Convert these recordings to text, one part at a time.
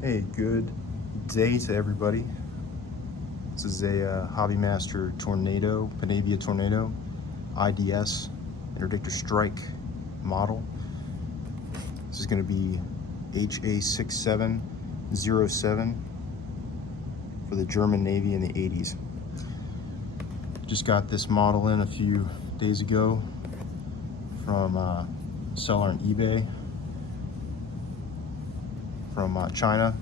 Hey, good day to everybody. This is a Hobbymaster Tornado, Panavia Tornado, IDS, interdictor strike model. This is going to be HA6707 for the German Navy in the 80s. Just got this model in a few days ago from a seller on eBay from China,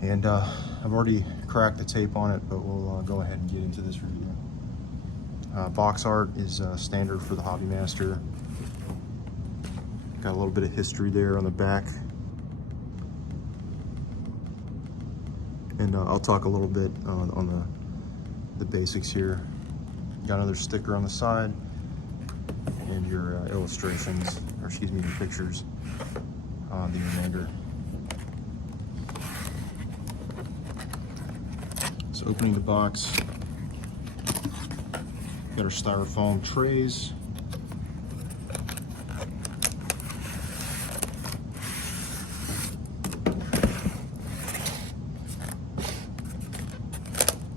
and I've already cracked the tape on it, but we'll go ahead and get into this review. Box art is standard for the Hobbymaster. Got a little bit of history there on the back, and I'll talk a little bit on the basics here. Got another sticker on the side, and your illustrations, or excuse me, your pictures on the remainder. So opening the box, got our styrofoam trays.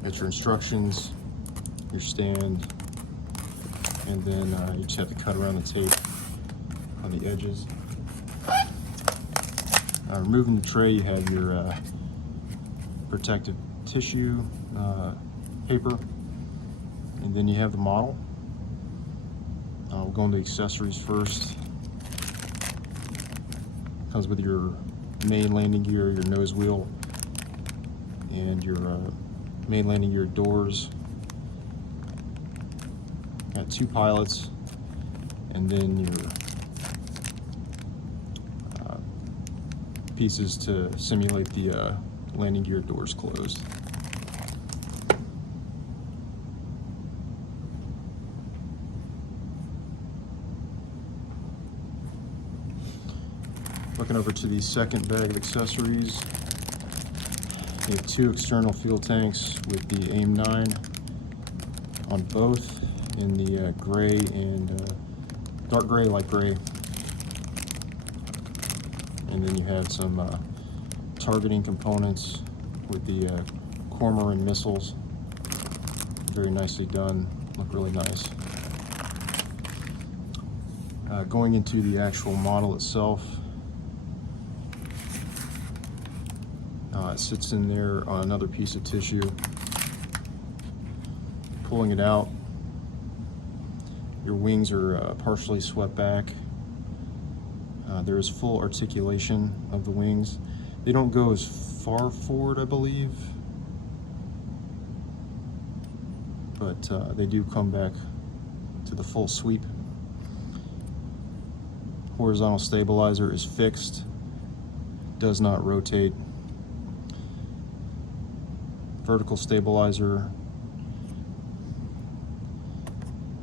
Got your instructions, your stand, and then you just have to cut around the tape on the edges. Removing the tray, you have your protective tissue paper, and then you have the model. We'll go into accessories first. Comes with your main landing gear, your nose wheel, and your main landing gear doors. Got two pilots, and then your pieces to simulate the landing gear doors closed. Looking over to the second bag of accessories, we have two external fuel tanks with the AIM-9 on both in the gray and dark gray, light gray. And then you have some targeting components with the Cormorant missiles. Very nicely done, look really nice. Going into the actual model itself, it sits in there on another piece of tissue. Pulling it out, your wings are partially swept back. There is full articulation of the wings. They don't go as far forward, I believe, but they do come back to the full sweep. Horizontal stabilizer is fixed, does not rotate. Vertical stabilizer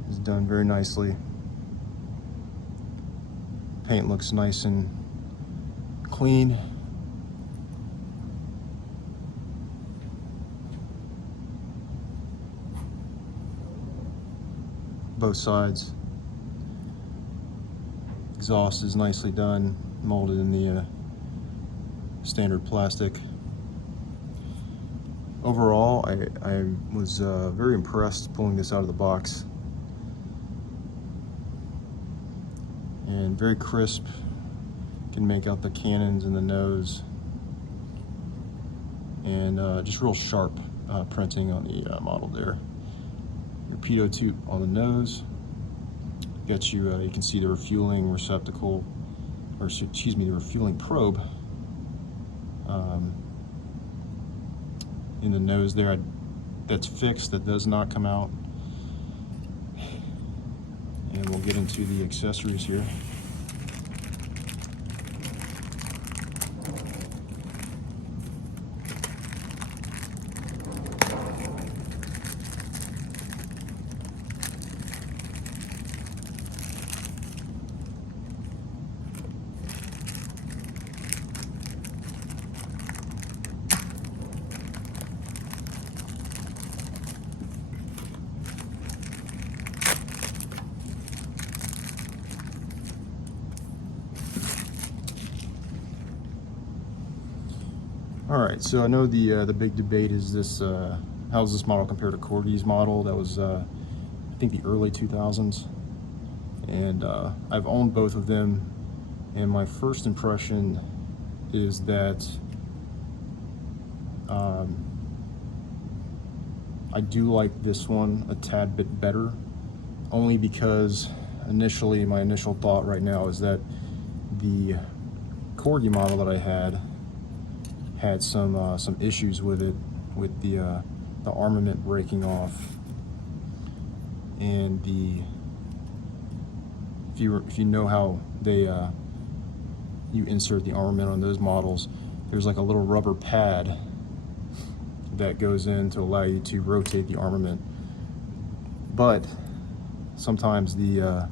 is done very nicely. Paint looks nice and clean. Both sides. Exhaust is nicely done, molded in the standard plastic. Overall, I was very impressed pulling this out of the box. And very crisp, can make out the cannons and the nose, and just real sharp printing on the model there. Your pitot tube on the nose. Got you, you can see the refueling receptacle, or excuse me, the refueling probe in the nose there. That's fixed, that does not come out. And we'll get into the accessories here. All right, so I know the big debate is this: how does this model compare to Corgy's model? That was I think the early 2000s, and I've owned both of them. And my first impression is that I do like this one a tad bit better, only because initially my initial thought right now is that the Corgi model that I had some issues with it, with the armament breaking off, and if you know how they you insert the armament on those models, there's like a little rubber pad that goes in to allow you to rotate the armament, but sometimes the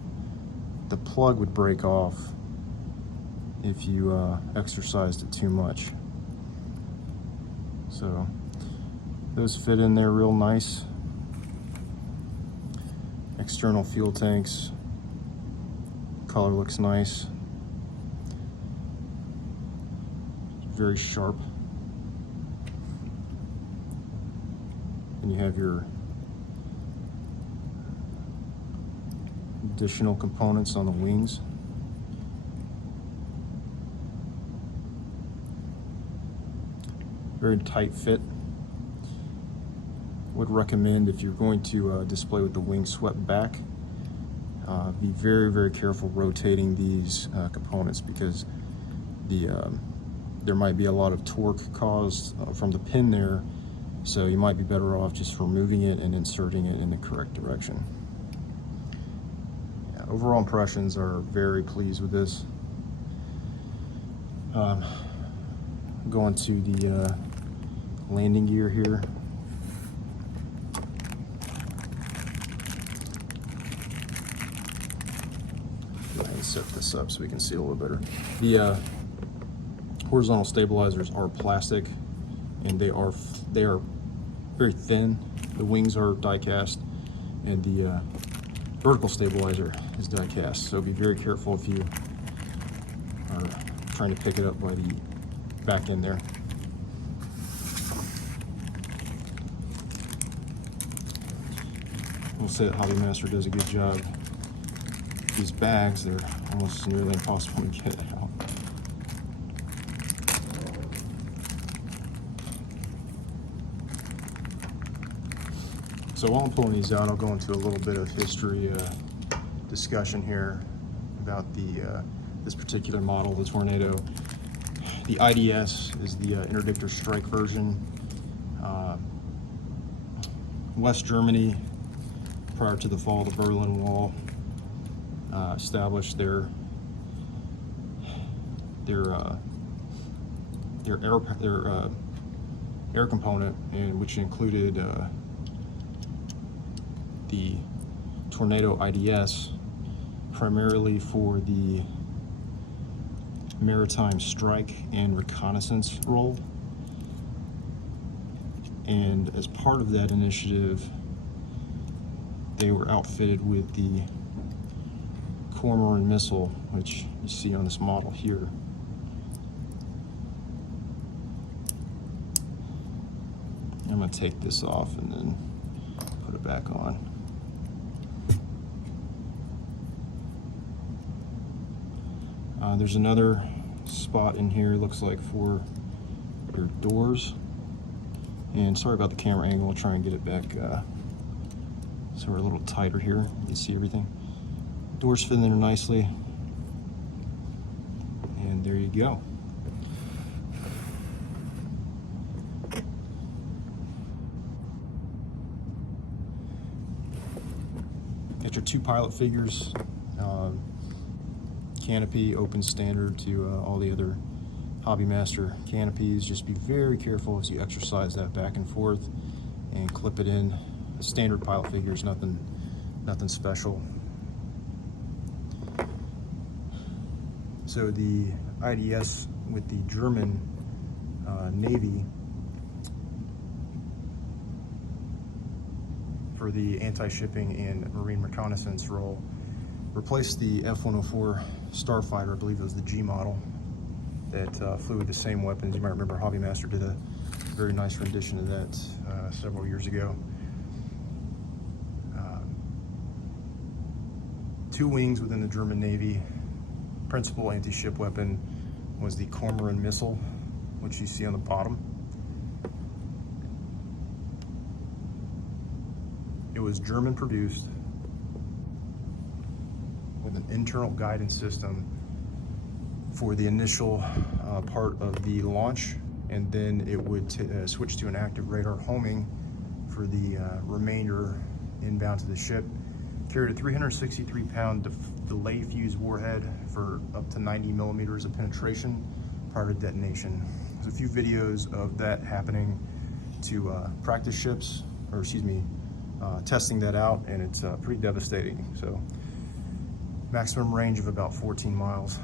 plug would break off if you exercised it too much. So those fit in there real nice. External fuel tanks, color looks nice, very sharp. And you have your additional components on the wings. Very tight fit. Would recommend, if you're going to display with the wings swept back, be very careful rotating these components, because there might be a lot of torque caused from the pin there, so you might be better off just removing it and inserting it in the correct direction. Yeah, overall impressions are very pleased with this. Going to the landing gear here. Go ahead and set this up so we can see a little better. The horizontal stabilizers are plastic, and they are very thin. The wings are die cast, and the vertical stabilizer is die cast. So be very careful if you are trying to pick it up by the back end there. We'll say that Hobby Master does a good job. These bags, they're almost nearly impossible to get out. So while I'm pulling these out, I'll go into a little bit of history discussion here about this particular model, the Tornado. The IDS is the interdictor strike version. West Germany, prior to the fall of the Berlin Wall, established their air component, and which included the Tornado IDS, primarily for the maritime strike and reconnaissance role. And as part of that initiative, they were outfitted with the Cormorant Missile, which you see on this model here. I'm going to take this off and then put it back on. There's another spot in here, looks like, for your doors. And sorry about the camera angle, I'll try and get it back so we're a little tighter here. You can see everything. Doors fit in there nicely. And there you go. Got your two pilot figures. Canopy, open standard to all the other Hobby Master canopies. Just be very careful as you exercise that back and forth and clip it in. The standard pilot figure is nothing special. So the IDS with the German Navy for the anti-shipping and marine reconnaissance role replaced the F-104 Starfighter. I believe it was the G model. that flew with the same weapons. You might remember Hobbymaster did a very nice rendition of that several years ago. 2 wings within the German Navy. Principal anti-ship weapon was the Cormorant Missile, which you see on the bottom. It was German produced with an internal guidance system for the initial part of the launch, and then it would switch to an active radar homing for the remainder inbound to the ship. Carried a 363-pound delay fuse warhead for up to 90 millimeters of penetration prior to detonation. There's a few videos of that happening to practice ships, or excuse me, testing that out, and it's pretty devastating. So maximum range of about 14 miles.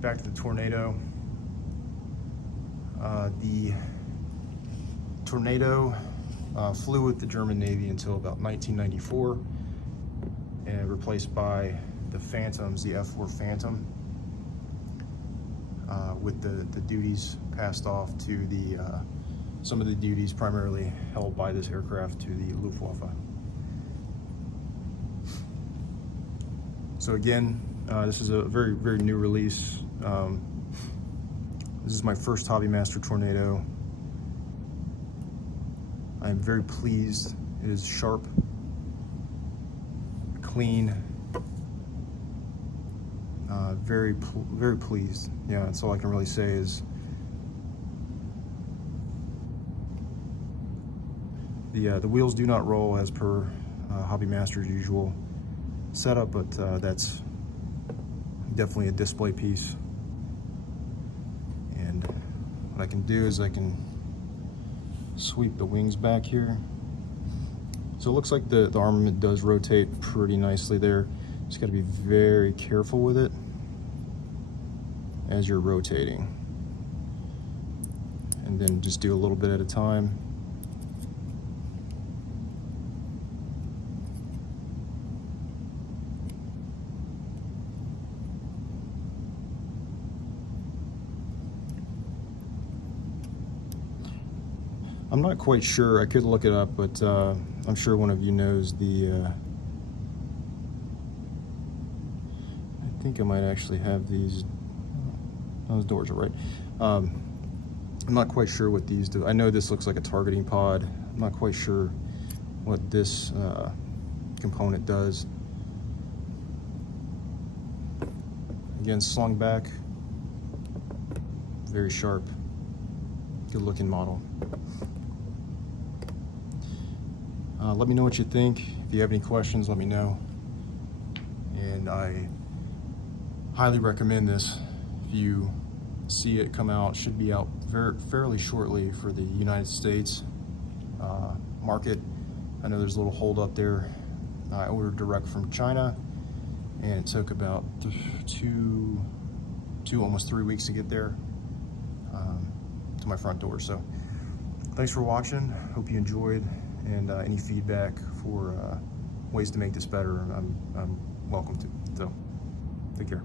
Back to the Tornado. The Tornado flew with the German Navy until about 1994, and replaced by the Phantoms, the F-4 Phantom, with the duties passed off to the some of the duties primarily held by this aircraft to the Luftwaffe. So again, this is a very, very new release. This is my first Hobbymaster Tornado. I am very pleased. It is sharp, clean, very pleased. Yeah, that's all I can really say is the wheels do not roll as per Hobbymaster's usual setup, but that's definitely a display piece. And what I can do is I can sweep the wings back here. So it looks like the armament does rotate pretty nicely there. Just got to be very careful with it as you're rotating, and then just do a little bit at a time. I'm not quite sure, I could look it up, but I'm sure one of you knows the, I think I might actually have these, those doors are right. I'm not quite sure what these do. I know this looks like a targeting pod. I'm not quite sure what this component does. Again, slung back, very sharp, good looking model. Let me know what you think. If you have any questions, let me know. And I highly recommend this. If you see it come out, should be out fairly shortly for the United States market. I know there's a little hold up there. I ordered direct from China, and it took about almost 3 weeks to get there to my front door. So thanks for watching. Hope you enjoyed. And any feedback for ways to make this better, I'm welcome to. So, take care.